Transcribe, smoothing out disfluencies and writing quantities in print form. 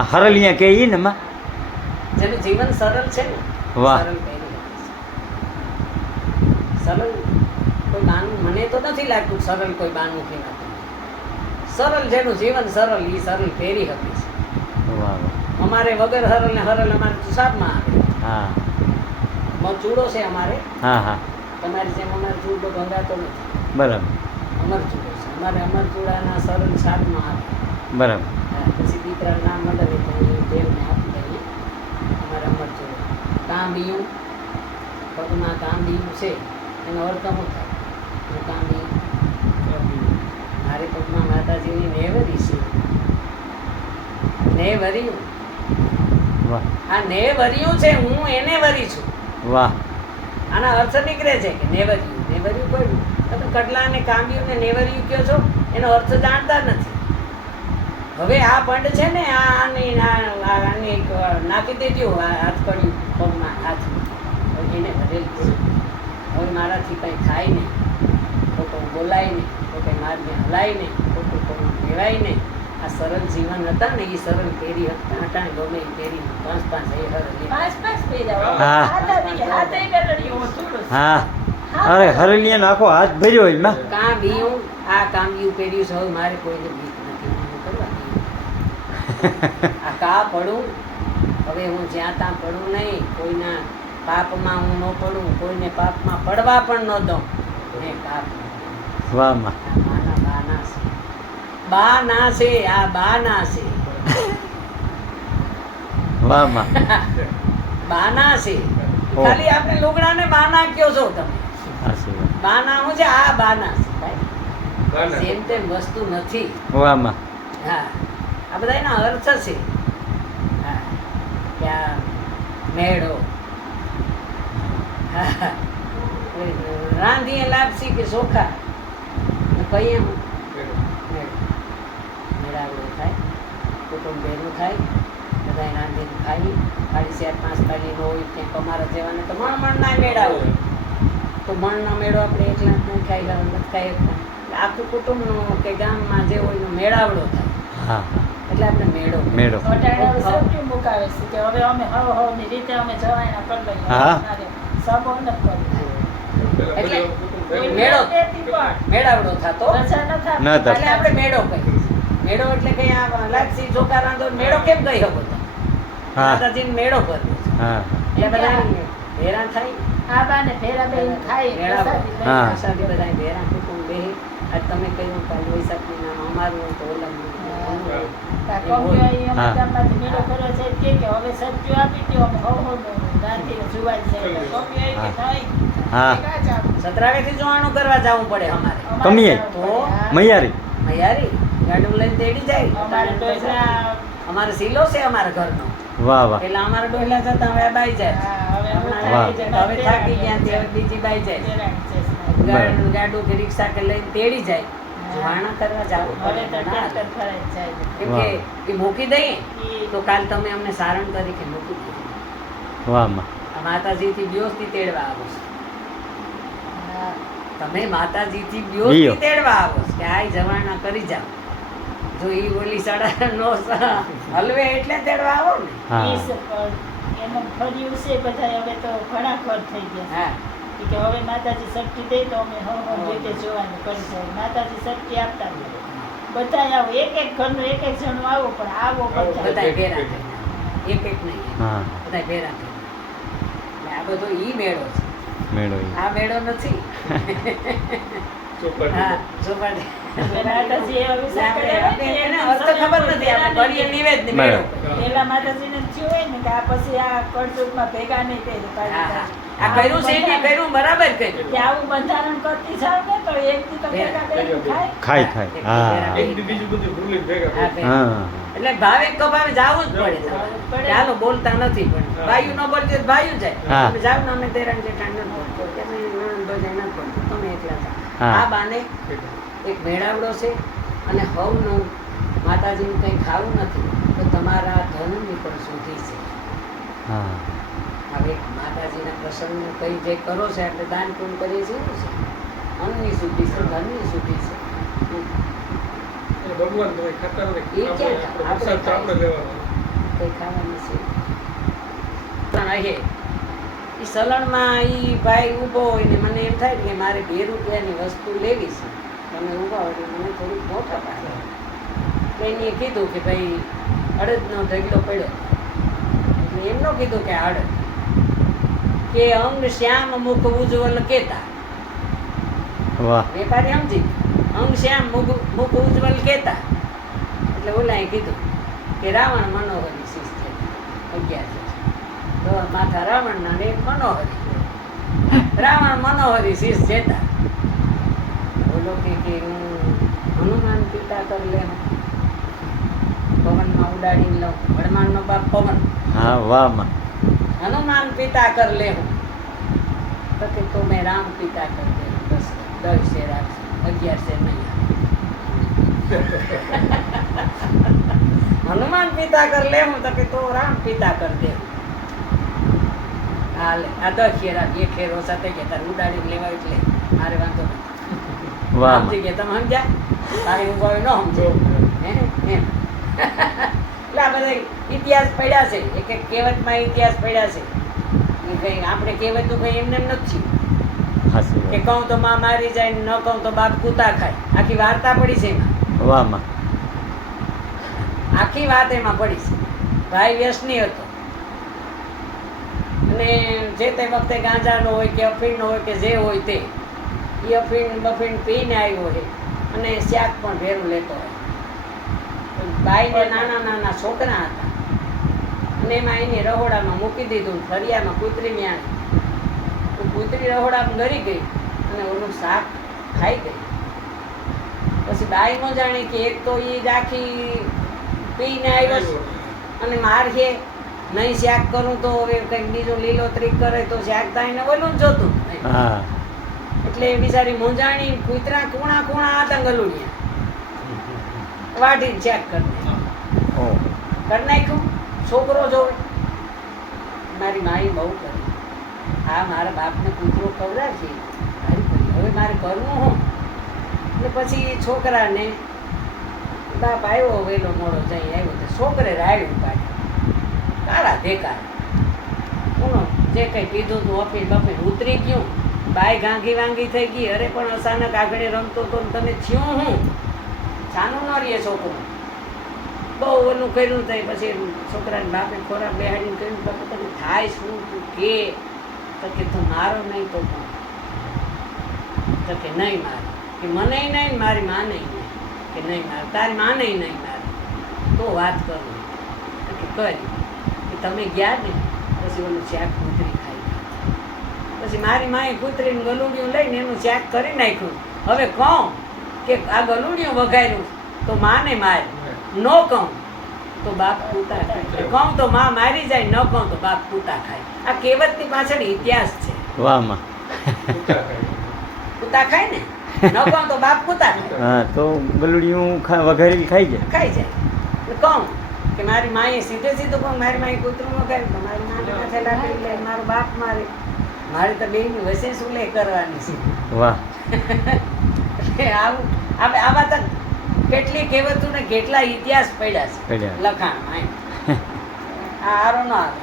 આ હરલિયા કે ઈ ને માં જેનું જીવન સરળ છે ને વાહ. સરળ પહેરી શકે છે. સરળ કોઈ બાનું મને તો નથી લાગતું કે સરળ કોઈ બાનું કે નથી. સરળ જેનું જીવન સરળ એ સરળ પહેરી શકે છે. વાહ વાહ અમારે વગર હરલ ને હરલ અમારે સાબમાં આવે. હા ચૂડો છે અમારે, હા હા તમારી જેમ અમારે ચૂડો ભંગાતો નથી. બરાબર અમર ચૂડો છે અમારે, અમર ચૂડાના સરળ સાબમાં આવે. બરાબર પછી દીકરાનું નામ મંડળે તો એ દેવને આપી દઈએ અમારે અમર ચૂડો. કાંબિયું પગમાં કાંબિયું છે એનો અર્થ શું થાય? કાંબિયું મારે પગમાં માતાજીની નેવરી છે. નેવરિયું વાહ આ નેવરિયું છે, હું એને વરી છું. વાહ આના અર્થ નીકળે છે કે નેવરિયું નેવરિયું કોઈ તમે કડલા અને કાંબિયું ને નેવરિયું કહો છો એનો અર્થ જાણતા નથી. હવે આ પંડ છે ને આની નાખી દેજો હાથ કર્યું પગમાં હાથમાં, હવે એને ભરેલ છે. હવે મારાથી કંઈ થાય નહીં, ખોટું બોલાય નહીં, ખોટે મારને હલાય નહીં, ખોટું ખોટું કહેવાય નહીં. આ સરળ જીવન હતા ને એ સરળ પેરી હતા ગમે એ પેરી 5-5 એ હર હા હા અરે હરલિયા આખો હાથ ભર્યો હોય માં કાંબિયું આ કાંબિયું પહેર્યું છે. હવે મારે કોઈને બીક નથી મને કરવાની. આ કા પડું હવે હું જ્યાં ત્યાં પડું નહીં, કોઈના પાપમાં હું ન પડું, કોઈને પાપમાં પડવા પણ ન દઉં. મેં કાપ વાહ માં માના બાના છે, બાના છે, આ બાના છે, વાહ માં બાના છે. ખાલી આપણે લુગડાને બાના કયો છો તમે. આશીર્વાદ બાના હું છે, આ બાના છે ભાઈ. જેમ તેમ વસ્તુ નથી. વાહ માં હા આ બધા એના અર્થ છે. હા ત્યાં મેળો રાંધીએ લાપસી કે ચોખા કહીએ હું મેળાવડો થાય, કુટુંબ ભેગું થાય, બધા રાંધીને ખાઈ 4-5 થાળી હોય ક્યાંક અમારા જેવાને તો મણ મેળાવો તો મણનો મેળો આપણે એકલા જ નહીં ખાઈ નથી ખાઈ શકતા. આખું કુટુંબનો કે ગામમાં જે હોય એનો મેળાવડો થાય. હા એટલે આપણે મેળો મેળો મુકાવે છે કે હવે અમે હવની રીતે અમે જવાયના કરી લઈએ. હા. સબો નથી કરવું. એટલે મેળો મેળાવડો થતો રજા ન થાય. ન થાય. એટલે આપણે મેળો કહીએ. મેળો એટલે કઈ આ લાપસી ચોખા રાંધો મેળો કેમ કહી શકો તમે? હા માતાજીને મેળો કર્યો છે. હા એટલે બધા હેરાન થાય. આ બાને ભેરા બેહીને ખાઈએ, પ્રસાદી લઈને. હા. પ્રસાદી બધા ભેરા કુટુંબ બેહી. આજ તમે કહ્યું કાલ વૈશાખની નામ અમારું હોય તો ઓલાનું હોય. આ કોમ્પ્યુટર અહીં હા. અમારા ગામમાંથી મેળો કર્યો છે કે હવે સબ્જી આપી દો અમે રાંધીને જુવાય છે. કોમ્પ્યુટર કે નહીં. હા કાચ આપો. સતરાવેથી જોવાનું કરવા જવું પડે અમારે. અમારે કમીએ. જવું પડે. હા. મૈયારી મયારી ગાડું લઈને તેડી જાય. અમારે ડોસા અમારે સિલો છે અમારા ઘરનો. વાહ વાહ પેલા અમારા ડોહલા જતા હવે આ બાઈ જાય. હા, હવે હમણાં વાહ. આવી જાય. હવે થાકી ગયા તે હવે બીજી બાઈ જાય. બરાબર. ગાડું કે રિક્ષા કે લઈને તેડી જાય. જોવાણા કરવા જવું હવે તો પડે. ટ્રેક્ટર ફરે જ જાય છે. કેમ કે એ મૂકી દઈએ ઈ તો કાલ તમે અમને સારણ તરીકે મૂકી દો. વાહ માં આ માતાજીથી બ્યોસથી તેડવા આવો છો. હા. તમે માતાજીથી બીયો. બ્યોસથી તેડવા આવો છો કે આ જવાના કરી જાઓ. જો ઈ ઓલી સાડા નો હલવે એટલે તેડવા આવો ને. હા ઈ એનું ફર્યું છે બધા હવે તો ઘણા ઘર થઈ ગયા. હા ઈ કે હવે માતાજી શક્તિ દે તો અમે રીતે જોવાનું કરી જાય. માતાજી શક્તિ આપતા નથી. બધા આવો એક ઘરનું એક જણું આવો પણ આવો બધા બધા. ભેરા થઈને. એક નહીં હા બધા ભેરા થઈને. એટલે આ બધો ઈ મેળો છે. મેળો ઈ. આ મેળો નથી. હા ચોપાટી. માતાજી એ હવે આપણે એને અર્થ ખબર નથી. આપણે કરીએ નિવેદ ને મેળો. પેલા માતાજીને થયું હોય ને કે આ પછી આ કળચુકમાં ભેગા નહીં હા હા થાય. આ કર્યું છે ને કર્યું બરાબર કર્યું. કે આવું બંધારણ કરતી જાવ ને તો એક દી તો ભેગા કરીને ખાય. ખાય હા હા એટલે ભાવે કભાવે જાવું જ પડે તમારે. ચાલો બોલતા નથી પણ ભાઈઓ ન બોલતી હોય તો ભાઈઓ જાય. હા. તમે જાવ ને અમે તેરાણ જેઠાણ નથી બોલતો કે અમે નણંદ ભજાઈ નથી બોલતો તમે એકલા જાઓ. હા. આ બાને એક મેળાવડો છે અને હવનું માતાજીનું કંઈ ખાવું નથી તો તમારા ધનની પણ શુદ્ધિ છે. હા હવે માતાજીના પ્રસંગને કઈ જે કરો છે આપણે દાન પૂર્ણ કરીએ છીએ એવું છે. અન્નની શુદ્ધિ છે, ધનની શુદ્ધિ છે. ભગવાન તમે ખાતા એ ક્યાં નથી. આપણે આપણે લેવાનો. કંઈ ખાવાનું છે પણ હે એ સલણમાં એ ભાઈ ઊભો હોય ને મને એમ થાય કે મારે 2 રૂપિયાની વસ્તુ લેવી છે તમે ઊભા હોય મને થોડુંક મોટા પાડે તો એને કીધું કે ભાઈ અડદનો ઢગલો પડ્યો એટલે એમનો કીધું કે અડદ કે અંગ શ્યામ મુખ ઉજ્જવલ કેતા વાહ વેપારી સમજી અંગ શ્યામ મુખ ઉજ્જવલ કેતા એટલે ઓલાએ કીધું કે રાવણ મનોહરી શીશ છે 11 તો માથા રાવણના ને એક મનોહરી રાવણ મનોહરી શીશ જેતા બોલો કે હું હનુમાન પિતા કરી લે પવનમાં ઉડાડી લઉં હનુમાનનો બાપ પવન હા વાહ માં હનુમાન પિતા કર લે હું તો કે તો મેં રામ પિતા કર દે બસ 10 શેર આપશે 11 શેર નહીં હનુમાન પિતા કર લે હું તો કે તો રામ પિતા કર દે હાલે આ 10 શેર આપી 1 શેર ઓછા થઈ ગયા તારે ઉડાડી લેવા એટલે મારે વાંધો નથી વાહ સમજી ગયા તમે સમજ્યા તારે હું કોઈ ન સમજે હે એમ એટલે આ બધા ઇતિહાસ પડ્યા છે એક એક કહેવતમાં ઇતિહાસ પડ્યા છે એ કંઈ આપણે કહેવતનું કંઈ એમને એમ નથી હાસી કે કહું તો માં મારી જાય ને ન કહું તો બાપ કૂતા ખાય આખી વાર્તા પડી છે એમાં વાહ માં આખી વાત એમાં પડી છે ભાઈ વ્યસની હતો અને જે તે વખતે ગાંજાનો હોય કે અફીણનો હોય કે જે હોય તે એ અફીણ બફીણ પીને આવ્યો હોય અને શાક પણ ભેરું લેતો હોય ભાઈને નાના નાના છોકરા હતા અને એમાં એની રહોડામાં મૂકી દીધું ફરિયામાં કૂતરી મ્યાણી તો કૂતરી રહોડામાં ગરી ગઈ અને ઓલું શાક ખાઈ ગઈ પછી બાઈ ન જાણી કે એક તો એ જ આખી પીને આવ્યો છે અને મારે નહીં શાક કરું તો હવે કંઈક બીજું લીલોતરી કરે તો શાક થાય ને ઓલું જ જોતું હા એટલે બિચારી મૂંઝાણી કૂતરા કૂણા કૂણા હતા ગલુડિયા વાઢીને શાક કરી ઓ કરી નાખ્યું છોકરો જોવે મારી માએ બહુ કરી હા મારા બાપને કૂતરો ખવડાવશે મારી કરી હવે મારે કરવું હું એટલે પછી છોકરાને બાપ આવ્યો વહેલો મોડો જઈ આવ્યો તો છોકરે રાયડું પાડ્યું કાળા દેકાર કોનો જે કંઈ કીધું તું અફીણ બફીણ ઉતરી ગયું બાય ગાંગી વાંગી થઈ ગઈ અરે પણ અચાનક આગળ રમતો તો ને તને થયું હું છાનું ન રહીએ છોકરો બહુ ઓલું કર્યું થાય પછી છોકરાને બાપે ખોરાક બેહાડીને કહ્યું બાપા તને થાય શું તું કે તો કે તું મારો નહીં તો પણ તો કે નહીં મારે કે મને નહીં મારી માને નહીં કે નહીં મારે તારી માને નહીં મારે તો વાત કરું તો કે કરી કે તમે ગયા ને પછી ઓલું શાક કૂતરી ખાઈ પછી મારી માએ કૂતરીને ગલુડિયું લઈને એનું શાક કરી નાખ્યું હવે કહું કે આ ગલુડિયું વઘાર્યું તો માને મારે ન કહું તો બાપ કૂતા ખાય કહું તો માં મારી જાય ન કહું તો બાપ કૂતા ખાય આ કહેવતની પાછળ ઇતિહાસ છે વાહ માં કૂતા ખાય ને ન કહું તો બાપ કૂતા ખાય હા તો ગલુડિયું વઘારી ખાઈ જાય ખાઈ જાય એટલે કહું કે મારી માએ સીધે સીધું કહું મારી માએ કૂતરું વઘાર્યું તો મારી માને માથે લાકડી લે મારો બાપ મારે મારે તો બેની વચ્ચે શું લે કરવાની છે વાહ એટલે આવું આવા તો કેટલી કહેવતું ને કેટલા ઇતિહાસ પડ્યા છે પડ્યા. લખાણમાં એમ. આ હારો ન આવે